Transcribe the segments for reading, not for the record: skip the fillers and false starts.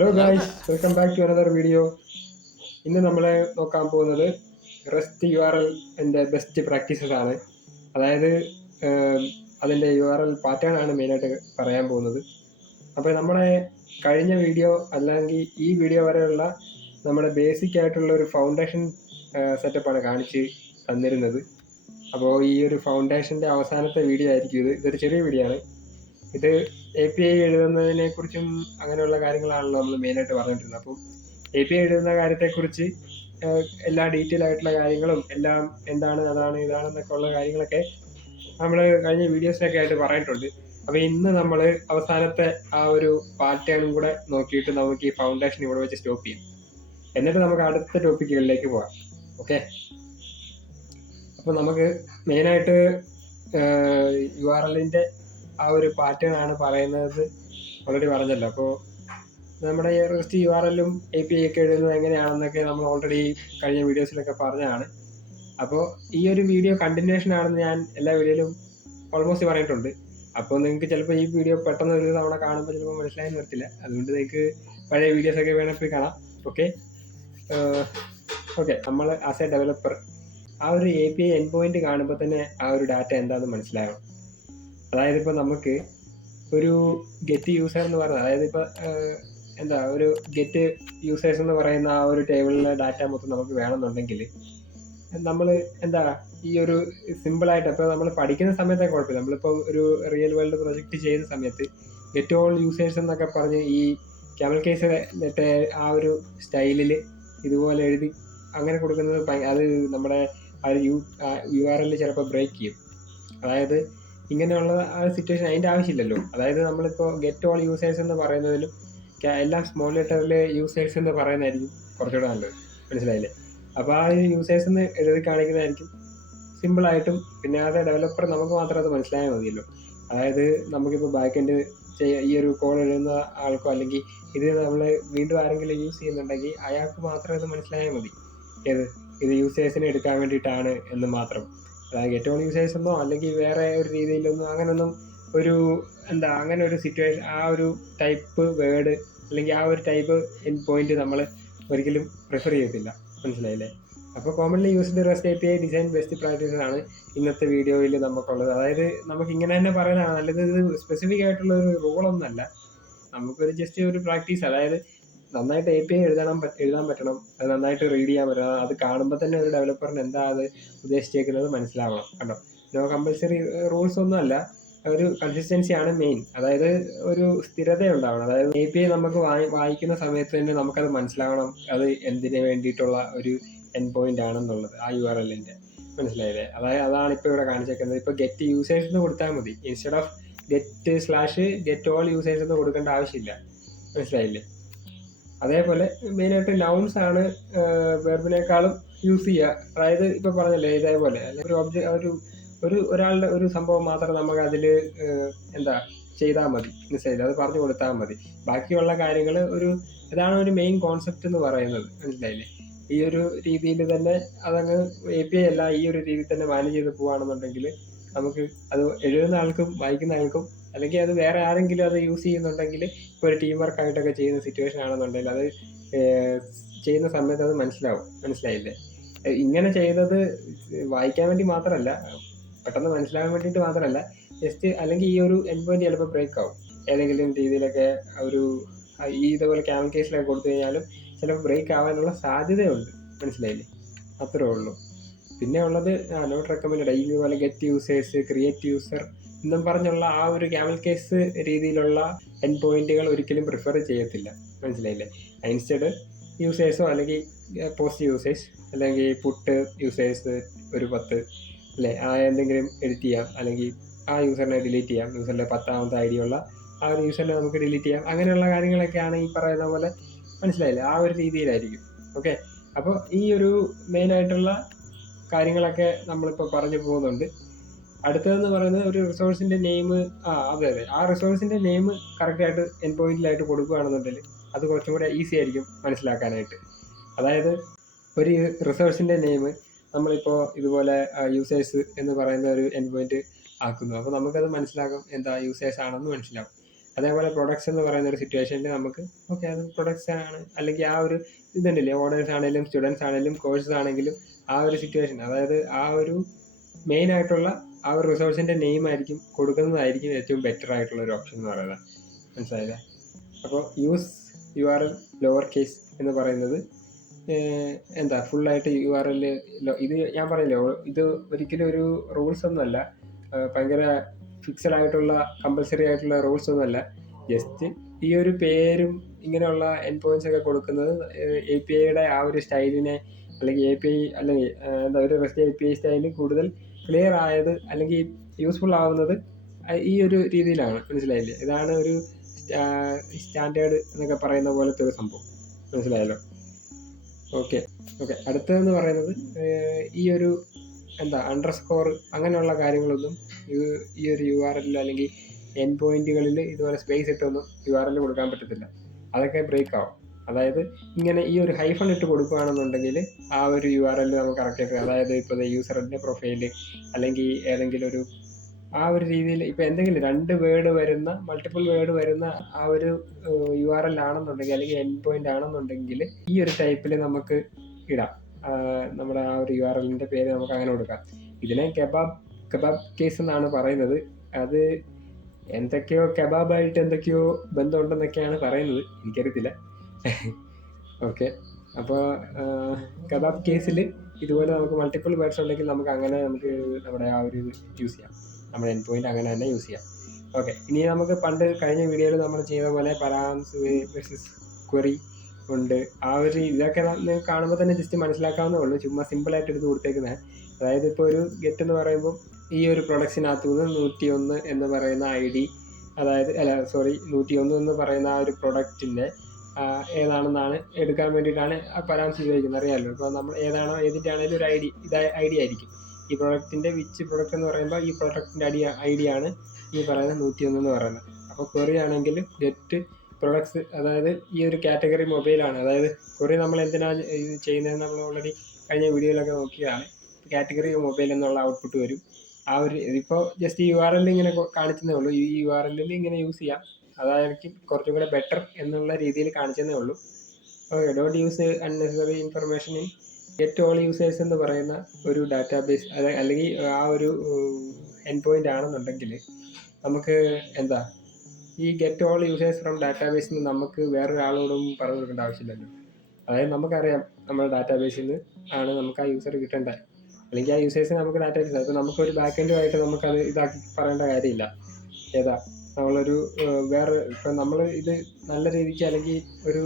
Hello guys, welcome back to another video. ഇന്ന് നമ്മൾ നോക്കാൻ പോകുന്നത് റെസ്റ്റ് യു ആർ എൽ എൻ്റെ ബെസ്റ്റ് പ്രാക്ടീസസ് ആണ്. അതായത് അതിൻ്റെ യു ആർ എൽ പാറ്റേൺ ആണ് മെയിനായിട്ട് പറയാൻ പോകുന്നത്. അപ്പോൾ നമ്മുടെ കഴിഞ്ഞ വീഡിയോ അല്ലെങ്കിൽ ഈ വീഡിയോ വരെയുള്ള നമ്മുടെ ബേസിക് ആയിട്ടുള്ള ഒരു ഫൗണ്ടേഷൻ സെറ്റപ്പാണ് കാണിച്ച് തന്നിരുന്നത്. അപ്പോൾ ഈ ഒരു ഫൗണ്ടേഷൻ്റെ അവസാനത്തെ വീഡിയോ ആയിരിക്കും ഇതൊരു ചെറിയ വീഡിയോ ആണ്. ഇത് API എഴുതുന്നതിനെ കുറിച്ചും അങ്ങനെയുള്ള കാര്യങ്ങളാണല്ലോ നമ്മൾ മെയിനായിട്ട് പറഞ്ഞിട്ടിരുന്നത്. അപ്പം API എഴുതുന്ന കാര്യത്തെക്കുറിച്ച് എല്ലാ ഡീറ്റെയിൽ ആയിട്ടുള്ള കാര്യങ്ങളും എല്ലാം എന്താണ് അതാണ് ഇതാണെന്നൊക്കെ ഉള്ള കാര്യങ്ങളൊക്കെ നമ്മൾ കഴിഞ്ഞ വീഡിയോസിലൊക്കെ ആയിട്ട് പറഞ്ഞിട്ടുണ്ട്. അപ്പോൾ ഇന്ന് നമ്മൾ അവസാനത്തെ ആ ഒരു പാറ്റേണും കൂടെ നോക്കിയിട്ട് നമുക്ക് ഈ ഫൗണ്ടേഷൻ ഇവിടെ വെച്ച് സ്റ്റോപ്പ് ചെയ്യാം. എന്നിട്ട് നമുക്ക് അടുത്ത ടോപ്പിക്കുകളിലേക്ക് പോകാം. ഓക്കെ, അപ്പോൾ നമുക്ക് മെയിനായിട്ട് URL-ൻ്റെ ആ ഒരു പാറ്റേൺ ആണ് പറയുന്നത്. ഓൾറെഡി പറഞ്ഞല്ലോ. അപ്പോൾ നമ്മുടെ റെസ്റ്റ് URL-ഉം API ഒക്കെ എഴുതുന്നത് എങ്ങനെയാണെന്നൊക്കെ നമ്മൾ ഓൾറെഡി കഴിഞ്ഞ വീഡിയോസിലൊക്കെ പറഞ്ഞതാണ്. അപ്പോൾ ഈ ഒരു വീഡിയോ കണ്ടിന്യൂഷൻ ആണെന്ന് ഞാൻ എല്ലാ വീഡിയോയിലും ഓൾമോസ്റ്റ് പറഞ്ഞിട്ടുണ്ട്. അപ്പോൾ നിങ്ങൾക്ക് ചിലപ്പോൾ ഈ വീഡിയോ പെട്ടെന്ന് ഒരു തവണ കാണുമ്പോൾ ചിലപ്പോൾ മനസ്സിലായി വരത്തില്ല. അതുകൊണ്ട് നിങ്ങൾക്ക് പഴയ വീഡിയോസൊക്കെ വേണമെങ്കിൽ കാണാം. ഓക്കെ, നമ്മൾ ആസ് എ ഡെവലപ്പർ ആ ഒരു API എൻഡ് പോയിന്റ് കാണുമ്പോൾ തന്നെ ആ ഒരു ഡാറ്റ എന്താണെന്ന് മനസ്സിലാകണം. അതായത് ഇപ്പോൾ നമുക്ക് ഒരു ഗെറ്റ് യൂസർ എന്ന് പറയുന്നത്, അതായത് ഇപ്പോൾ ഒരു ഗെറ്റ് യൂസേഴ്സ് എന്ന് പറയുന്ന ആ ഒരു ടേബിളിലെ ഡാറ്റ മൊത്തം നമുക്ക് വേണമെന്നുണ്ടെങ്കിൽ നമ്മൾ ഈ ഒരു സിമ്പിളായിട്ട് ഇപ്പോൾ നമ്മൾ പഠിക്കുന്ന സമയത്തെ കുഴപ്പമില്ല. നമ്മളിപ്പോൾ ഒരു റിയൽ വേൾഡ് പ്രൊജക്റ്റ് ചെയ്യുന്ന സമയത്ത് ഗെറ്റ് ഓൾ യൂസേഴ്സ് എന്നൊക്കെ പറഞ്ഞ് ഈ ക്യാമൽ കേസ് ആ ഒരു സ്റ്റൈലിൽ ഇതുപോലെ എഴുതി അങ്ങനെ കൊടുക്കുന്നത് അത് നമ്മുടെ ആ ഒരു URL ചിലപ്പോൾ ബ്രേക്ക് ചെയ്യും. അതായത് ഇങ്ങനെയുള്ള ആ സിറ്റുവേഷൻ അതിൻ്റെ ആവശ്യമില്ലല്ലോ. അതായത് നമ്മളിപ്പോൾ ഗെറ്റ് ഓൾ യൂസേഴ്സ് എന്ന് പറയുന്നതിലും എല്ലാം സ്മോൾ ലെറ്ററിൽ യൂസേഴ്സ് എന്ന് പറയുന്നതായിരിക്കും കുറച്ചുകൂടെ നല്ലത്. മനസ്സിലായില്ലേ? അപ്പോൾ ആ ഒരു യൂസേഴ്സ് എന്ന് എഴുതി കാണിക്കുന്നതായിരിക്കും സിമ്പിളായിട്ടും. പിന്നെ ആസ് എ ഡെവലപ്പർ നമുക്ക് മാത്രം അത് മനസ്സിലായാൽ മതിയല്ലോ. അതായത് നമുക്കിപ്പോൾ ബാക്ക് എൻഡ് ഈ ഒരു കോഡ് എഴുതുന്ന ആൾക്കോ അല്ലെങ്കിൽ ഇത് നമ്മൾ വീണ്ടും ആരെങ്കിലും യൂസ് ചെയ്യുന്നുണ്ടെങ്കിൽ അയാൾക്ക് മാത്രം ഇത് മനസ്സിലായാൽ മതി. ഇത് യൂസേഴ്സിനെ എടുക്കാൻ വേണ്ടിയിട്ടാണ് എന്ന് മാത്രം. അതായത് ഗെറ്റ് ഓൾ യൂസേഴ്സ് എന്നോ അല്ലെങ്കിൽ വേറെ ഒരു രീതിയിലൊന്നും അങ്ങനൊന്നും അങ്ങനെ ഒരു സിറ്റുവേഷൻ ആ ഒരു ടൈപ്പ് വേർഡ് അല്ലെങ്കിൽ ആ ഒരു ടൈപ്പ് എൻഡ് പോയിന്റ് നമ്മൾ ഒരിക്കലും പ്രിഫർ ചെയ്യത്തില്ല. മനസ്സിലായില്ലേ? അപ്പോൾ commonly used rest API design best practices ആണ് ഇന്നത്തെ വീഡിയോയിൽ നമുക്കുള്ളത്. അതായത് നമുക്ക് ഇങ്ങനെ തന്നെ പറയുന്നതാണ് നല്ലത്. ഇത് സ്പെസിഫിക് ആയിട്ടുള്ള ഒരു റൂളൊന്നുമല്ല, നമുക്കൊരു ജസ്റ്റ് ഒരു പ്രാക്ടീസ്. അതായത് നന്നായിട്ട് API എഴുതാൻ പറ്റണം, അത് നന്നായിട്ട് റീഡ് ചെയ്യാൻ പറ്റണം. അത് കാണുമ്പോൾ തന്നെ ഒരു ഡെവലപ്പറിന് എന്താ അത് ഉദ്ദേശിച്ചേക്കുന്നത് മനസ്സിലാവണം. കണ്ടോ, നോ കമ്പൽസറി റൂൾസ് ഒന്നുമല്ല, ഒരു കൺസിസ്റ്റൻസി ആണ് മെയിൻ. അതായത് ഒരു സ്ഥിരത ഉണ്ടാവണം. അതായത് API നമുക്ക് വായിക്കുന്ന സമയത്ത് തന്നെ നമുക്കത് മനസ്സിലാവണം അത് എന്തിനു വേണ്ടിയിട്ടുള്ള ഒരു എൻഡ് പോയിന്റ് ആണെന്നുള്ളത് ആ URL-ൻ്റെ. മനസ്സിലായില്ലേ? അതാണ് ഇപ്പോൾ ഇവിടെ കാണിച്ചേക്കുന്നത്. ഇപ്പോൾ ഗെറ്റ് യൂസേഴ്സ് എന്ന് കൊടുത്താൽ മതി, instead of get all users എന്ന് കൊടുക്കേണ്ട ആവശ്യമില്ല. മനസ്സിലായില്ലേ? അതേപോലെ മെയിനായിട്ട് നൗൺസ് ആണ് വെർബിനേക്കാളും യൂസ് ചെയ്യുക. അതായത് ഇപ്പോൾ പറഞ്ഞല്ലേ ഇതേപോലെ ഒരു ഒരാളുടെ ഒരു സംഭവം മാത്രം നമുക്ക് അതിൽ ചെയ്താൽ മതി. മനസ്സിലായില്ലേ? അത് പറഞ്ഞു കൊടുത്താൽ മതി. ബാക്കിയുള്ള കാര്യങ്ങൾ അതാണ് ഒരു മെയിൻ കോൺസെപ്റ്റ് എന്ന് പറയുന്നത്. മനസ്സിലായില്ലേ? ഈ ഒരു രീതിയിൽ തന്നെ അതങ്ങ് API അല്ല, ഈ ഒരു രീതിയിൽ തന്നെ മാനേജ് ചെയ്ത് പോവുകയാണെന്നുണ്ടെങ്കിൽ നമുക്ക് അത് എഴുതുന്ന ആൾക്കും വായിക്കുന്ന ആൾക്കും അല്ലെങ്കിൽ അത് വേറെ ആരെങ്കിലും അത് യൂസ് ചെയ്യുന്നുണ്ടെങ്കിൽ ഇപ്പോൾ ഒരു ടീം വർക്കായിട്ടൊക്കെ ചെയ്യുന്ന സിറ്റുവേഷൻ ആണെന്നുണ്ടെങ്കിൽ അത് ചെയ്യുന്ന സമയത്ത് അത് മനസ്സിലാവും. മനസ്സിലായില്ലേ? ഇങ്ങനെ ചെയ്യുന്നത് വായിക്കാൻ വേണ്ടി മാത്രമല്ല, പെട്ടെന്ന് മനസ്സിലാകാൻ വേണ്ടിയിട്ട് മാത്രമല്ല, ജസ്റ്റ് അല്ലെങ്കിൽ ഈ ഒരു എൻഡ് പോയിന്റ് ചിലപ്പോൾ ബ്രേക്ക് ആവും ഏതെങ്കിലും രീതിയിലൊക്കെ. ഇതേപോലെ ക്യാമൽ കേസിലൊക്കെ കൊടുത്തു കഴിഞ്ഞാലും ചിലപ്പോൾ ബ്രേക്ക് ആവാനുള്ള സാധ്യതയുണ്ട്. മനസ്സിലായില്ലേ? അത്രേ ഉള്ളൂ. പിന്നെ ഉള്ളത് നോട്ട് റെക്കമെൻഡഡ്. ഇതുപോലെ ഗെറ്റ് യൂസേഴ്സ്, ക്രിയേറ്റ് യൂസർ എന്നും പറഞ്ഞുള്ള ആ ഒരു ക്യാമൽ കേസ് രീതിയിലുള്ള എൻഡ് പോയിന്റുകൾ ഒരിക്കലും പ്രിഫർ ചെയ്യത്തില്ല. മനസ്സിലായില്ലേ? ഇൻസ്റ്റെഡ് യൂസേഴ്സോ അല്ലെങ്കിൽ പോസ്റ്റ് യൂസേഴ്സ് അല്ലെങ്കിൽ പുട്ട് യൂസേഴ്സ് ഒരു 10 അല്ലേ, ആ എന്തെങ്കിലും എഡിറ്റ് ചെയ്യാം, അല്ലെങ്കിൽ ആ യൂസറിനെ ഡിലീറ്റ് ചെയ്യാം. യൂസറിൻ്റെ 10ാമത്തെ ID ഉള്ള ആ ഒരു യൂസറിനെ നമുക്ക് ഡിലീറ്റ് ചെയ്യാം. അങ്ങനെയുള്ള കാര്യങ്ങളൊക്കെയാണ് ഈ പറയുന്ന പോലെ. മനസ്സിലായില്ലേ? ആ ഒരു രീതിയിലായിരിക്കും. ഓക്കെ, അപ്പോൾ ഈ ഒരു മെയിനായിട്ടുള്ള കാര്യങ്ങളൊക്കെ നമ്മളിപ്പോൾ പറഞ്ഞു പോകുന്നുണ്ട്. അടുത്തതെന്ന് പറയുന്നത് ഒരു റിസോഴ്സിൻ്റെ നെയിം. അതെ, ആ റിസോഴ്സിൻ്റെ നെയിം കറക്റ്റായിട്ട് എൻഡ് പോയിന്റിലായിട്ട് കൊടുക്കുകയാണെന്നുണ്ടെങ്കിൽ അത് കുറച്ചും കൂടെ ഈസി ആയിരിക്കും മനസ്സിലാക്കാനായിട്ട്. അതായത് ഒരു റിസോഴ്സിൻ്റെ നെയിം നമ്മളിപ്പോൾ ഇതുപോലെ യൂസേഴ്സ് എന്ന് പറയുന്ന ഒരു എൻഡ് പോയിന്റ് ആക്കുന്നു. അപ്പോൾ നമുക്കത് മനസ്സിലാകും എന്താ യൂസേഴ്സ് ആണെന്ന് മനസ്സിലാവും. അതേപോലെ പ്രൊഡക്ട്സ് എന്ന് പറയുന്ന ഒരു സിറ്റുവേഷനിൽ നമുക്ക് ഓക്കെ അത് പ്രൊഡക്ട്സ് ആണ്, അല്ലെങ്കിൽ ആ ഒരു ഇതുണ്ടല്ലേ, ഓർഡേഴ്സ് ആണെങ്കിലും സ്റ്റുഡൻസ് ആണെങ്കിലും കോഴ്സസ് ആണെങ്കിലും ആ ഒരു സിറ്റുവേഷൻ, അതായത് ആ ഒരു മെയിൻ ആയിട്ടുള്ള ആ ഒരു റിസോഴ്സിന്റെ നെയിം ആയിരിക്കും കൊടുക്കുന്നതായിരിക്കും ഏറ്റവും ബെറ്റർ ആയിട്ടുള്ള ഒരു ഓപ്ഷൻ എന്ന് പറയുന്നത്. മനസ്സിലായില്ലേ? അപ്പോൾ യൂസ് URL ലോവർ കേസ് എന്ന് പറയുന്നത് എന്താ ഫുള്ളായിട്ട് URL, ഇത് ഞാൻ പറയില്ലേ, ഇത് ഒരിക്കലും ഒരു റൂൾസ് ഒന്നുമല്ല, ഭയങ്കര ഫിക്സഡ് ആയിട്ടുള്ള കമ്പൽസറി ആയിട്ടുള്ള റൂൾസ് ഒന്നുമല്ല. ജസ്റ്റ് ഈ ഒരു പേരും ഇങ്ങനെയുള്ള എൻഡ് പോയിന്റ്സ് ഒക്കെ കൊടുക്കുന്നത് APIയുടെ ആ ഒരു സ്റ്റൈലിനെ, അല്ലെങ്കിൽ API അല്ലെങ്കിൽ എന്താ ഒരു REST API സ്റ്റൈലിൽ കൂടുതൽ ക്ലിയർ ആയത് അല്ലെങ്കിൽ യൂസ്ഫുൾ ആവുന്നത് ഈ ഒരു രീതിയിലാണ്. മനസ്സിലായില്ലേ? ഇതാണ് ഒരു സ്റ്റാൻഡേർഡ് എന്നൊക്കെ പറയുന്ന പോലത്തെ ഒരു സംഭവം. മനസ്സിലായല്ലോ? ഓക്കെ. അടുത്തതെന്ന് പറയുന്നത് ഈ ഒരു എന്താ അണ്ടർസ്കോർ അങ്ങനെയുള്ള കാര്യങ്ങളൊന്നും ഈ ഒരു URL അല്ലെങ്കിൽ എൻഡ് പോയിന്റുകളിൽ ഇതുപോലെ സ്പേസ് ഇട്ടൊന്നും URL കൊടുക്കാൻ പറ്റത്തില്ല. അതൊക്കെ ബ്രേക്ക് ആവും. അതായത് ഇങ്ങനെ ഈ ഒരു ഹൈഫൺ ഇട്ട് കൊടുക്കുകയാണെന്നുണ്ടെങ്കിൽ ആ ഒരു URL നമുക്ക് കറക്റ്റായിട്ട്, അതായത് ഇപ്പോൾ യൂസറിൻ്റെ പ്രൊഫൈല് അല്ലെങ്കിൽ ഏതെങ്കിലും ഒരു ആ ഒരു രീതിയിൽ ഇപ്പോൾ എന്തെങ്കിലും 2 വേർഡ് വരുന്ന മൾട്ടിപ്പിൾ വേർഡ് വരുന്ന ആ ഒരു URL ആണെന്നുണ്ടെങ്കിൽ അല്ലെങ്കിൽ എൻഡ് പോയിന്റ് ആണെന്നുണ്ടെങ്കിൽ ഈ ഒരു ടൈപ്പിൽ നമുക്ക് ഇടാം. നമ്മുടെ ആ ഒരു URLന്റെ പേര് നമുക്ക് അങ്ങനെ കൊടുക്കാം. ഇതിനെ കെബാബ് കേസ് എന്നാണ് പറയുന്നത്. അത് എന്തൊക്കെയോ കെബാബായിട്ട് എന്തൊക്കെയോ ബന്ധമുണ്ടെന്നൊക്കെയാണ് പറയുന്നത്, എനിക്കറിയത്തില്ല. ഓക്കെ. അപ്പോൾ കെബാബ് കേസിൽ ഇതുപോലെ നമുക്ക് മൾട്ടിപ്പിൾ വേർഡ്സ് ഉണ്ടെങ്കിൽ നമുക്ക് അങ്ങനെ നമുക്ക് നമ്മുടെ ആ ഒരു യൂസ് ചെയ്യാം, നമ്മുടെ എൻഡ് പോയിന്റ് അങ്ങനെ തന്നെ യൂസ് ചെയ്യാം. ഓക്കെ. ഇനി നമുക്ക് പണ്ട് കഴിഞ്ഞ വീഡിയോയിൽ നമ്മൾ ചെയ്ത പോലെ പരാംസ് വേഴ്സസ് ക്വറി ഉണ്ട്. ആ ഒരു ഇതൊക്കെ കാണുമ്പോൾ തന്നെ ജസ്റ്റ് മനസ്സിലാക്കാവുന്നേ ഉള്ളൂ, ചുമ്മാ സിമ്പിളായിട്ട് എടുത്ത് കൊടുത്തേക്കുന്നത്. അതായത് ഇപ്പോൾ ഒരു ഗെറ്റ് എന്ന് പറയുമ്പോൾ ഈ ഒരു പ്രൊഡക്ട്സിനകത്തു നിന്ന് 101 എന്ന് പറയുന്ന ID, അതായത് 101 എന്ന് പറയുന്ന ആ ഒരു പ്രൊഡക്റ്റിൻ്റെ ഏതാണെന്നാണ് എടുക്കാൻ വേണ്ടിയിട്ടാണ് ആ പരാംസ് ഉപയോഗിക്കുന്നത്. അറിയാമല്ലോ, ഇപ്പോൾ നമ്മൾ ഏതാണോ ഏതിൻ്റെ ആണെങ്കിലും ഒരു ID ആയിരിക്കും. ഈ പ്രൊഡക്റ്റിൻ്റെ വിച്ച് പ്രൊഡക്റ്റ് എന്ന് പറയുമ്പോൾ ഈ പ്രൊഡക്റ്റിൻ്റെ ID ആണ് ഈ പറയുന്ന 101 എന്ന് പറയുന്നത്. അപ്പോൾ ക്വറി ആണെങ്കിൽ ഗെറ്റ് പ്രൊഡക്ട്സ്, അതായത് ഈ ഒരു കാറ്റഗറി മൊബൈലാണ്. അതായത് ക്വറി നമ്മൾ എന്തിനാണ് ഇത് ചെയ്യുന്നതെന്ന് നമ്മൾ ഓൾറെഡി കഴിഞ്ഞ വീഡിയോയിലൊക്കെ നോക്കിയതാണ്. കാറ്റഗറി മൊബൈൽ എന്നുള്ള ഔട്ട്പുട്ട് വരും. ആ ഒരു ഇതിപ്പോൾ ജസ്റ്റ് URL ഇങ്ങനെ കാണിച്ചതേ ഉള്ളൂ. ഈ URL ഇങ്ങനെ യൂസ് ചെയ്യാം, അതായിരിക്കും കുറച്ചും കൂടെ ബെറ്റർ എന്നുള്ള രീതിയിൽ കാണിച്ചതേ ഉള്ളൂ. Okay. Don't use unnecessary information in get all users എന്ന് പറയുന്ന ഒരു ഡാറ്റാബേസ് അല്ലെങ്കിൽ ആ ഒരു എൻഡ് പോയിന്റ് ആണെന്നുണ്ടെങ്കിൽ നമുക്ക് എന്താ ഈ ഗെറ്റ് ഓൾ യൂസേഴ്സ് ഫ്രം ഡാറ്റാബേസിൽ നിന്ന് നമുക്ക് വേറൊരാളോടും പറഞ്ഞു കൊടുക്കേണ്ട ആവശ്യമില്ലല്ലോ. അതായത് നമുക്കറിയാം നമ്മുടെ ഡാറ്റാബേസിൽ നിന്ന് ആണ് നമുക്ക് ആ യൂസർ കിട്ടേണ്ടത്, അല്ലെങ്കിൽ ആ യൂസേഴ്സിന് നമുക്ക് ഡാറ്റാബേസ്. അപ്പോൾ നമുക്കൊരു ബാക്കെൻഡുമായിട്ട് നമുക്കത് ഇതാക്കി പറയേണ്ട കാര്യമില്ല. ഏതാ നമ്മളൊരു വേറെ ഇപ്പം നമ്മൾ ഇത് നല്ല രീതിക്ക് അല്ലെങ്കിൽ ഒരു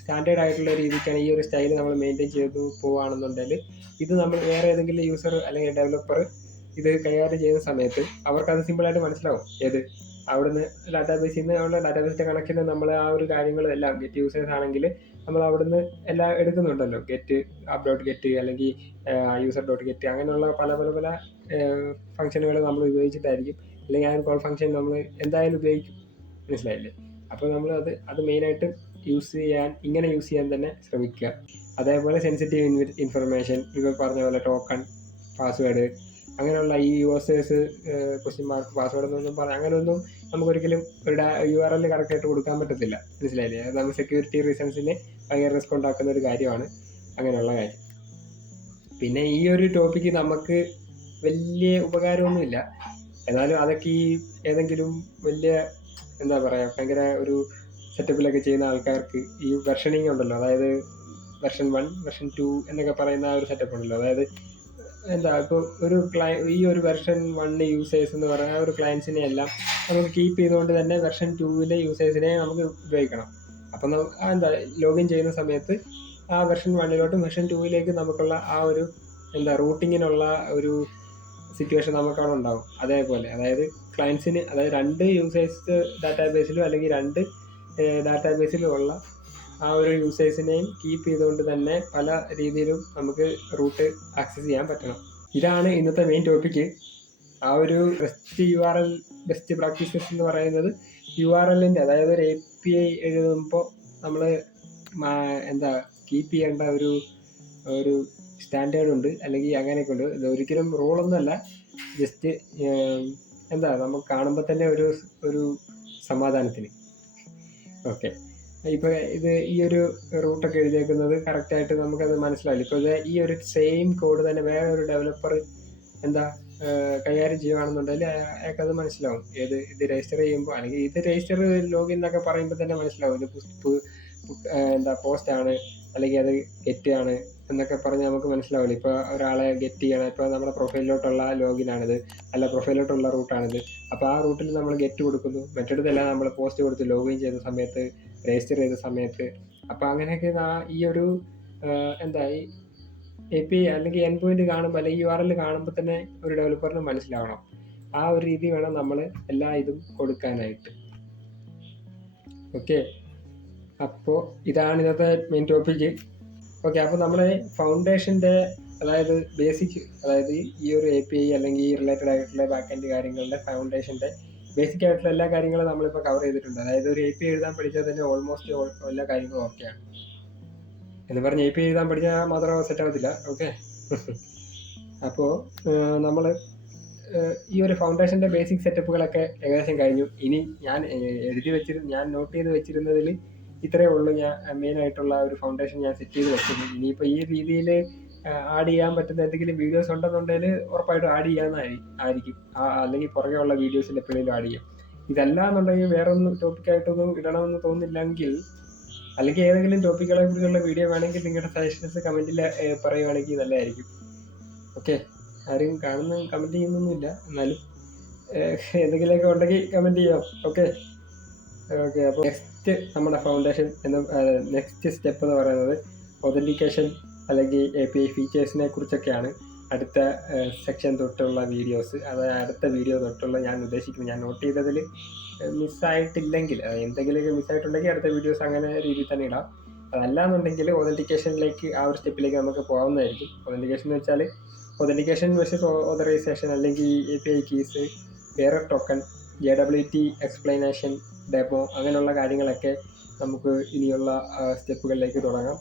സ്റ്റാൻഡേർഡ് ആയിട്ടുള്ള രീതിക്കാണ് ഈ ഒരു സ്റ്റൈൽ നമ്മൾ മെയിൻറ്റെയിൻ ചെയ്ത് പോവുകയാണെന്നുണ്ടെങ്കിൽ ഇത് നമ്മൾ വേറെ ഏതെങ്കിലും യൂസർ അല്ലെങ്കിൽ ഡെവലപ്പർ ഇത് കൈകാര്യം ചെയ്യുന്ന സമയത്ത് അവർക്കത് സിമ്പിളായിട്ട് മനസ്സിലാവും. ഏത് അവിടുന്ന് ഡാറ്റാബേസിൽ നിന്ന് നമ്മുടെ ഡാറ്റാബേസിൻ്റെ കണക്കിന് നമ്മൾ ആ ഒരു കാര്യങ്ങളെല്ലാം ഗെറ്റ് യൂസേഴ്സ് ആണെങ്കിൽ നമ്മൾ അവിടുന്ന് എല്ലാം എടുക്കുന്നുണ്ടല്ലോ. ഗെറ്റ് അപ്ഡോട്ട് ഗെറ്റ് അല്ലെങ്കിൽ യൂസർ ഡോട്ട് ഗെറ്റ് അങ്ങനെയുള്ള പല ഫംഗ്ഷനുകൾ നമ്മൾ ഉപയോഗിച്ചിട്ടായിരിക്കും, അല്ലെങ്കിൽ ആ ഒരു കോൾ ഫംഗ്ഷൻ നമ്മൾ എന്തായാലും ഉപയോഗിക്കും. മനസ്സിലായില്ലേ? അപ്പോൾ നമ്മൾ അത് മെയിനായിട്ട് ഇങ്ങനെ യൂസ് ചെയ്യാൻ തന്നെ ശ്രമിക്കുക. അതേപോലെ സെൻസിറ്റീവ് ഇൻഫർമേഷൻ, ഇപ്പോൾ പറഞ്ഞ പോലെ ടോക്കൺ, പാസ്വേഡ്, അങ്ങനെയുള്ള ഈ യൂസേഴ്സ് ക്വസ്റ്റ്യൻ മാർക്ക് പാസ്വേഡ് എന്നൊന്നും അങ്ങനെയൊന്നും നമുക്കൊരിക്കലും ഒരു URL കറക്റ്റായിട്ട് കൊടുക്കാൻ പറ്റത്തില്ല. മനസ്സിലായില്ലേ? അത് നമ്മൾ സെക്യൂരിറ്റി റീസൺസിന് ഭയങ്കര റിസ്ക് ഉണ്ടാക്കുന്ന ഒരു കാര്യമാണ് അങ്ങനെയുള്ള കാര്യം. പിന്നെ ഈ ഒരു ടോപ്പിക്ക് നമുക്ക് വലിയ ഉപകാരമൊന്നുമില്ല, എന്നാലും അതൊക്കെ ഈ ഏതെങ്കിലും വലിയ എന്താ പറയുക ഭയങ്കര ഒരു സെറ്റപ്പിലൊക്കെ ചെയ്യുന്ന ആൾക്കാർക്ക് ഈ വെർഷനിങ് ഉണ്ടല്ലോ, അതായത് വെർഷൻ 1 വെർഷൻ 2 എന്നൊക്കെ പറയുന്ന ആ ഒരു സെറ്റപ്പ് ഉണ്ടല്ലോ. അതായത് എന്താ ഇപ്പോൾ ഈ ഒരു വെർഷൻ 1 യൂസേഴ്സ് എന്ന് പറയുന്ന ഒരു ക്ലയൻസിനെ എല്ലാം നമുക്ക് കീപ്പ് ചെയ്തുകൊണ്ട് തന്നെ വെർഷൻ 2 യൂസേഴ്സിനെ നമുക്ക് ഉപയോഗിക്കണം. അപ്പം എന്താ ലോഗിൻ ചെയ്യുന്ന സമയത്ത് ആ വെർഷൻ 1 വെർഷൻ 2 നമുക്കുള്ള ആ ഒരു എന്താ റൂട്ടിങ്ങിനുള്ള ഒരു സിറ്റുവേഷൻ നമുക്കവിടെ ഉണ്ടാവും. അതേപോലെ അതായത് ക്ലയൻസിന്, അതായത് 2 യൂസേഴ്സ് ഡാറ്റാബേസിലും അല്ലെങ്കിൽ 2 ഡാറ്റാബേസിലും ഉള്ള ആ ഒരു യൂസേഴ്സിനെയും കീപ്പ് ചെയ്തുകൊണ്ട് തന്നെ പല രീതിയിലും നമുക്ക് റൂട്ട് ആക്സസ് ചെയ്യാൻ പറ്റണം. ഇതാണ് ഇന്നത്തെ മെയിൻ ടോപ്പിക്ക്. ആ ഒരു ബെസ്റ്റ് പ്രാക്ടീസസ് എന്ന് പറയുന്നത് URLൻ്റെ, അതായത് ഒരു API എഴുതുമ്പോൾ നമ്മൾ എന്താ കീപ്പ് ചെയ്യേണ്ട ഒരു സ്റ്റാൻഡേർഡ് ഉണ്ട്, അല്ലെങ്കിൽ അങ്ങനെയൊക്കെ ഉണ്ട്. ഇത് ഒരിക്കലും റൂളൊന്നുമല്ല, ജസ്റ്റ് എന്താ നമുക്ക് കാണുമ്പോൾ തന്നെ ഒരു സമാധാനത്തിന്. ഓക്കെ, ഇപ്പോൾ ഈ ഒരു റൂട്ടൊക്കെ എഴുതിയേക്കുന്നത് കറക്റ്റായിട്ട് നമുക്കത് മനസ്സിലാവില്ല. ഇപ്പോൾ ഈ ഒരു സെയിം കോഡ് തന്നെ വേറെ ഒരു ഡെവലപ്പർ കൈകാര്യം ചെയ്യുകയാണെന്നുണ്ടെങ്കിൽ അയാൾക്കത് മനസ്സിലാവും. ഇത് രജിസ്റ്റർ ചെയ്യുമ്പോൾ, അല്ലെങ്കിൽ ഇത് രജിസ്റ്റർ ലോഗിൻ എന്നൊക്കെ പറയുമ്പോൾ തന്നെ മനസ്സിലാവും ഇത് പോസ്റ്റാണ്, അല്ലെങ്കിൽ അത് ഗെറ്റ് ആണ് എന്നൊക്കെ പറഞ്ഞ് നമുക്ക് മനസ്സിലാവില്ല. ഇപ്പോൾ ഒരാളെ ഗെറ്റ് ചെയ്യണം, ഇപ്പോൾ നമ്മുടെ പ്രൊഫൈലിലോട്ടുള്ള ലോഗിനാണിത്, അല്ല പ്രൊഫൈലിലോട്ടുള്ള റൂട്ടാണിത്. അപ്പോൾ ആ റൂട്ടിൽ നമ്മൾ ഗെറ്റ് കൊടുക്കുന്നു, മറ്റൊരിതെല്ലാം നമ്മൾ പോസ്റ്റ് കൊടുത്ത് ലോഗിൻ ചെയ്ത സമയത്ത്, രജിസ്റ്റർ ചെയ്ത സമയത്ത്. അപ്പോൾ അങ്ങനെയൊക്കെ ഈ ഒരു ഈ API അല്ലെങ്കിൽ എൻഡ് പോയിന്റ് കാണുമ്പോൾ, അല്ലെങ്കിൽ URL കാണുമ്പോൾ തന്നെ ഒരു ഡെവലപ്പറിന് മനസ്സിലാവണം. ആ ഒരു രീതി വേണം നമ്മൾ എല്ലാ ഇതും കൊടുക്കാനായിട്ട്. ഓക്കെ, അപ്പോൾ ഇതാണ് ഇന്നത്തെ മെയിൻ ടോപ്പിക്ക്. ഓക്കെ, അപ്പോൾ നമ്മുടെ ഫൗണ്ടേഷൻ്റെ, അതായത് ബേസിക്, അതായത് ഈ ഒരു API അല്ലെങ്കിൽ ഈ റിലേറ്റഡ് ആയിട്ടുള്ള ബാക്ക് എൻഡ് കാര്യങ്ങളുടെ ഫൗണ്ടേഷൻ്റെ ബേസിക് ആയിട്ടുള്ള എല്ലാ കാര്യങ്ങളും നമ്മളിപ്പോൾ കവർ ചെയ്തിട്ടുണ്ട്. അതായത് ഒരു API എഴുതാൻ പഠിച്ചാൽ തന്നെ ഓൾമോസ്റ്റ് എല്ലാ കാര്യങ്ങളും ഓക്കെയാണ്. എന്ന് പറഞ്ഞ് API എഴുതാൻ പഠിച്ചാൽ മാത്രം സെറ്റ് ആവത്തില്ല. ഓക്കെ, അപ്പോൾ നമ്മൾ ഈ ഒരു ഫൗണ്ടേഷൻ്റെ ബേസിക് സെറ്റപ്പുകളൊക്കെ ഏകദേശം കഴിഞ്ഞു. ഇനി ഞാൻ നോട്ട് ചെയ്ത് വെച്ചിരുന്നതിൽ ഇത്രയേ ഉള്ളൂ. ഞാൻ മെയിനായിട്ടുള്ള ഒരു ഫൗണ്ടേഷൻ ഞാൻ സെറ്റ് ചെയ്ത് വെച്ചിരുന്നു. ഇനിയിപ്പോൾ ഈ രീതിയിൽ ആഡ് ചെയ്യാൻ പറ്റുന്ന എന്തെങ്കിലും വീഡിയോസ് ഉണ്ടെന്നുണ്ടെങ്കിൽ ഉറപ്പായിട്ടും ആഡ് ചെയ്യാവുന്നതായിരിക്കും. അല്ലെങ്കിൽ പുറകെ ഉള്ള വീഡിയോസിൽ എപ്പോഴേലും ആഡ് ചെയ്യാം. ഇതല്ല എന്നുണ്ടെങ്കിൽ വേറൊന്നും ടോപ്പിക്കായിട്ടൊന്നും ഇടണമെന്ന് തോന്നുന്നില്ലെങ്കിൽ, അല്ലെങ്കിൽ ഏതെങ്കിലും ടോപ്പിക്കുകളെ കുറിച്ചുള്ള വീഡിയോ വേണമെങ്കിൽ നിങ്ങളുടെ സജഷൻസ് കമൻറ്റിൽ പറയുവാണെങ്കിൽ നല്ലതായിരിക്കും. ഓക്കെ, ആരും കമൻറ്റ് ചെയ്യുന്നൊന്നുമില്ല, എന്നാലും എന്തെങ്കിലുമൊക്കെ ഉണ്ടെങ്കിൽ കമൻറ്റ് ചെയ്യാം. ഓക്കെ, അപ്പോൾ നെക്സ്റ്റ് നമ്മുടെ ഫൗണ്ടേഷൻ നെക്സ്റ്റ് സ്റ്റെപ്പ് എന്ന് പറയുന്നത് ഒതൻറ്റിക്കേഷൻ അല്ലെങ്കിൽ API ഫീച്ചേഴ്സിനെ കുറിച്ചൊക്കെയാണ് അടുത്ത സെക്ഷൻ തൊട്ടുള്ള വീഡിയോസ്. അതായത് അടുത്ത വീഡിയോ തൊട്ടുള്ള ഞാൻ ഉദ്ദേശിക്കുന്നത്, ഞാൻ നോട്ട് ചെയ്തതിൽ മിസ്സായിട്ടില്ലെങ്കിൽ, എന്തെങ്കിലുമൊക്കെ മിസ്സായിട്ടുണ്ടെങ്കിൽ അടുത്ത വീഡിയോസ് അങ്ങനെ രീതിയിൽ തന്നെ ഇടാം. അതല്ലാന്നുണ്ടെങ്കിൽ ഒതൻറ്റിക്കേഷനിലേക്ക്, ആ ഒരു സ്റ്റെപ്പിലേക്ക് നമുക്ക് പോകാവുന്നതായിരിക്കും. ഒതൻറ്റിക്കേഷൻ എന്ന് വെച്ചാൽ ഒതൻറ്റിക്കേഷൻ വെർസസ് ഓതറൈസേഷൻ, അല്ലെങ്കിൽ API കീസ്, വേറെ ടോക്കൺ, JWT എക്സ്പ്ലനേഷൻ, ഡെമോ, അങ്ങനെയുള്ള കാര്യങ്ങളൊക്കെ നമുക്ക് ഇനിയുള്ള സ്റ്റെപ്പുകളിലേക്ക് തുടങ്ങാം.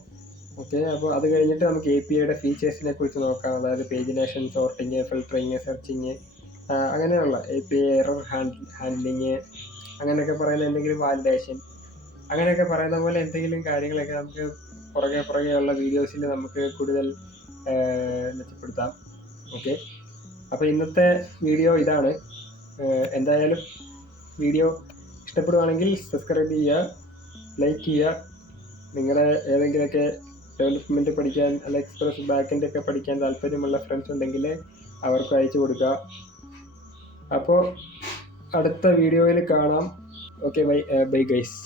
ഓക്കെ, അപ്പോൾ അത് കഴിഞ്ഞിട്ട് നമുക്ക് APIയുടെ ഫീച്ചേഴ്സിനെ കുറിച്ച് നോക്കാം. അതായത് പേജിനേഷൻ, സോർട്ടിങ്, ഫിൽറ്ററിങ്, സെർച്ചിങ്, അങ്ങനെയുള്ള API എറർ ഹാൻഡ്ലിങ്, അങ്ങനെയൊക്കെ പറയുന്ന എന്തെങ്കിലും വാലിഡേഷൻ, അങ്ങനെയൊക്കെ പറയുന്ന പോലെ എന്തെങ്കിലും കാര്യങ്ങളൊക്കെ നമുക്ക് പുറകെയുള്ള വീഡിയോസിൽ നമുക്ക് കൂടുതൽ മെച്ചപ്പെടുത്താം. ഓക്കെ, അപ്പോൾ ഇന്നത്തെ വീഡിയോ ഇതാണ്. എന്തായാലും വീഡിയോ ഇഷ്ടപ്പെടുവാണെങ്കിൽ സബ്സ്ക്രൈബ് ചെയ്യുക, ലൈക്ക് ചെയ്യുക. നിങ്ങളുടെ ഏതെങ്കിലുമൊക്കെ ഡെവലപ്മെൻറ്റ് പഠിക്കാൻ, അല്ല എക്സ്പ്രസ് ബാക്കെൻഡ് ഒക്കെ പഠിക്കാൻ താല്പര്യമുള്ള ഫ്രണ്ട്സ് ഉണ്ടെങ്കിൽ അവർക്ക് അയച്ചു കൊടുക്കുക. അപ്പോൾ അടുത്ത വീഡിയോയിൽ കാണാം. Okay, bye guys.